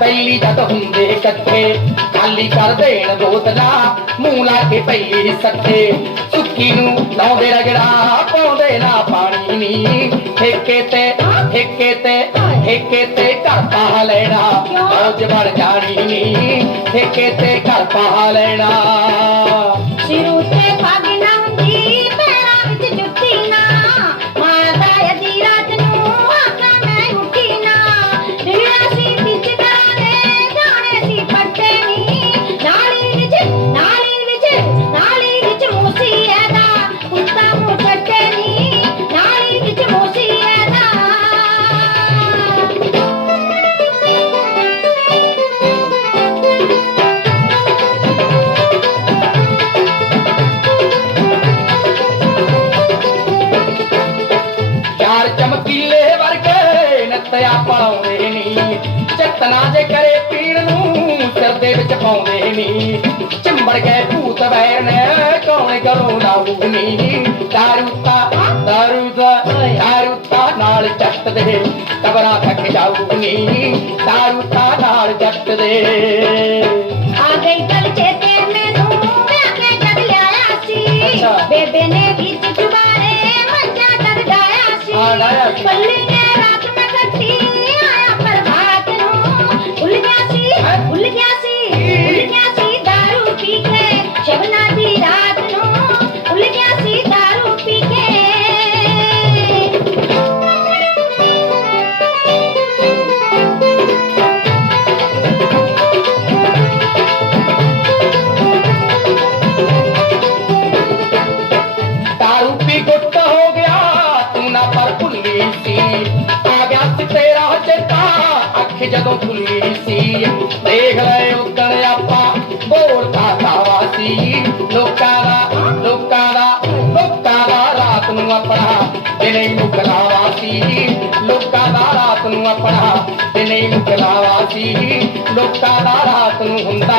ਪਹਿਲੀ ਜਦ ਹੁੰਦੇ ਇਕੱਠੇ, ਖਾਲੀ ਕਰ ਦੇਣ ਬੋਤਲਾਂ ਮੂੰਹ ਲਾ ਕੇ ਪਈ ਸੱਤੇ ਸੁੱਕੀ ਨੂੰ ਲਾਉਂਦੇ ਰਗੜਾ, ਪਾਉਂਦੇ ਨਾ ਪਾਣੀ ਨੀ। ਠੇਕੇ ਤੇ ਠੇਕੇ ਤੇ ਠੇਕੇ ਤੇ ਘਰ ਪਾ ਲੈਣਾ ਮੌਜ ਬਣ ਜਾਣੀ ਨੀ। ਠੇਕੇ ਤੇ ਘਰ ਪਾ ਲੈਣਾ। ਸਿਰ ਯਾਰ ਚਮਕੀਲੇ ਵਰਗੇ ਨੱਤਿਆ ਪਾਉਂਦੇ ਨੀ। ਚਤਨਾ ਜੇ ਕਰੇ ਪੀਣ ਨੂੰ ਸਿਰ ਦੇ ਵਿੱਚ ਪਾਉਂਦੇ ਨੀ। ਚੰਬੜ ਗਏ ਭੂਤ ਵੈਣ ਕੌਣ ਕਰੋ ਲਾਊ ਨੀ। ਦਾਰੂ ਤਾ, ਦਾਰੂ ਨਾਲ ਜੱਟ ਦੇ ਕਬਰਾਂ ਥੱਕ ਜਾਊ ਨੀ। ਦਾਰੂ ਨਾਲ ਜੱਟ ਦੇ। ਅੱਖ ਖੁੱਲੀ ਸੀ, ਦੇਖ ਲੈ ਉਦਣ ਆਪਾਂ, ਬੋਰ ਕਾਵਾ ਸੀ ਲੋਕਾਂ ਦਾ ਲੋਕਾਂ ਦਾ ਲੋਕਾਂ ਦਾ ਰਾਤ ਨੂੰ ਆਪਣਾ ਦਿਨੇ ਹੀ ਮੁਕਲਾਵਾ ਸੀ ਲੋਕਾਂ ਦਾ ਰਾਤ ਨੂੰ ਆਪਣਾ ਦਿਨੇ ਹੀ ਮੁਕਲਾਵਾ ਸੀ ਲੋਕਾਂ ਦਾ ਰਾਤ ਨੂੰ ਹੁੰਦਾ।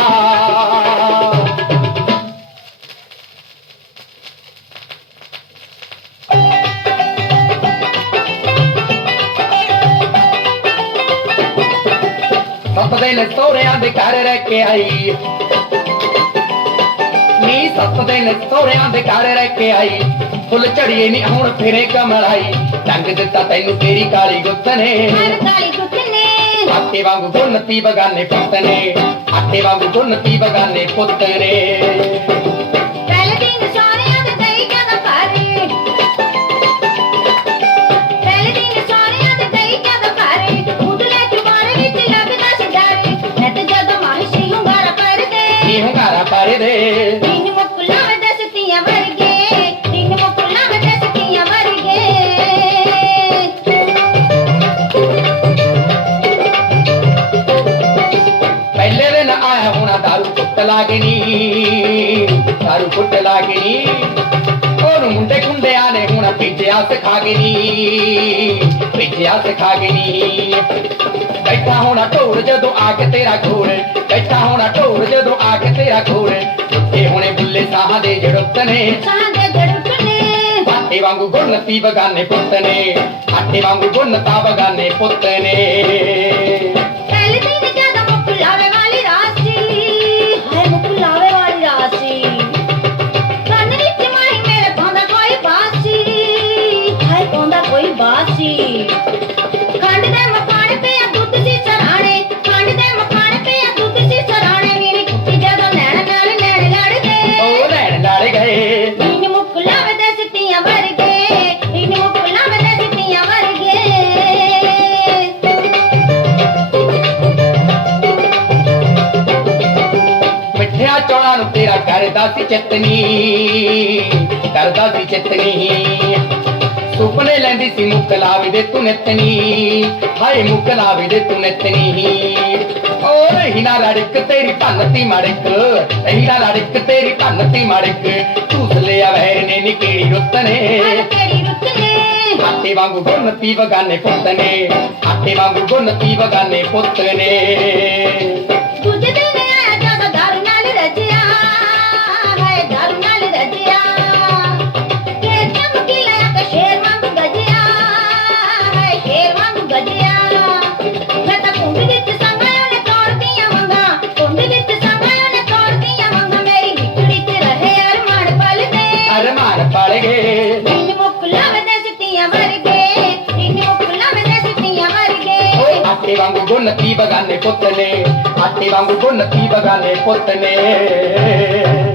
ਸੱਪਦੇ ਨੇ ਸੋਹਰਿਆਂ ਦੇ ਘਰ ਰਹਿ ਕੇ ਆਈ। ਨੀ ਸੱਪਦੇ ਨੇ ਸੋਹਰਿਆਂ ਦੇ ਘਰ ਰਹਿ ਕੇ ਆਈ। ਫੁੱਲ ਝੜੀਏ ਨੀ ਹੁਣ ਫਿਰੇ ਕਮਲਾਈ। ਟੰਗ ਦਿੱਤਾ ਤੈਨੂੰ ਤੇਰੀ ਕਾਲੀ ਗੁੱਤ ਨੇ। ਕਾਲੀ ਗੁੱਤ ਨੇ। ਆਟੇ ਵਾਂਗੂ ਗੁੰਨਤੀ ਬਗਾਨੇ ਪੁੱਤ ਨੇ। ਆਟੇ ਵਾਂਗੂ ਗੁੰਨਤੀ ਬਗਾਨੇ ਪੁੱਤ ਨੇ। ਕੁੱਟ ਲਾਗਣੀ ਉਹਨੂੰ ਮੁੰਡੇ ਖੁੰਡਿਆਂ ਨੇ ਹੁਣ ਭੇਜਿਆ ਸਿਖਾਗਣੀ ਭੇਜਿਆ ਸਿਖਾਗਣੀ ਬੈਠਾ ਹੋਣਾ ਢੋਲ ਜਦੋਂ ਆ ਕੇ ਤੇਰਾ ਘੋੜ ਬੈਠਾ ਹੋਣਾ ਢੋਲ ਜਦੋਂ ਆ ਕੇ ਤੇਰਾ ਘੋੜ ਉੱਥੇ ਹੁਣੇ ਬੁੱਲੇ ਸਾਹਾਂ ਦੇ ਜੜੁੱਤ ਨੇ ਸਾਹ ਦੇ ਜੜੁੱਟ ਨੇ ਆਟੇ ਵਾਂਗੂ ਗੁੰਨਤੀ ਬਗਾਨੇ ਪੁੱਤ ਨੇ ਆਟੇ ਵਾਂਗੂ ਗੁੰਨਤਾ ਬਗਾਨੇ ਪੁੱਤ ਨੇ ਕਰਦਾ ਸੀ ਚਿਤਨੀ ਕਰਦਾ ਸੀ ਚਿਤਨੀ। ਸੁਪਨੇ ਲੈਂਦੀ ਸੀ ਮੁਕਲਾਵੇ ਦੇ ਤੂੰ ਨਿਤਨੀ ਹਾਏ ਮੁਕਲਾਵੇ ਦੇ ਤੂੰ ਨਿਤਨੀ। ਓ ਰਹੀ ਨਾ ਲੜਕ ਤੇਰੀ ਭੰਨਤੀ ਮੜਕ ਰਹੀ ਨਾ ਲੜਕ ਤੇਰੀ ਭੰਨਤੀ ਮੜਕ ਝੂਸ ਲਿਆ ਵੈਰ ਨੇ ਨਿਕੇੜੀ ਰੁੱਤ ਨੇ ਆਟੇ ਵਾਂਗੂ ਗੁੰਨਤੀ ਬਗਾਨੇ ਪੁੱਤ ਨੇ ਆਟੇ ਵਾਂਗੂ ਗੁੰਨਤੀ ਬਗਾਨੇ ਪੁੱਤ ਨੇ ਗੁੰਨਤੀ ਬਗਾਨੇ ਪੁੱਤ ਨੇ ਆਟੇ ਵਾਂਗੂ ਗੁੰਨਤੀ ਬਗਾਨੇ ਪੁੱਤ ਨੇ।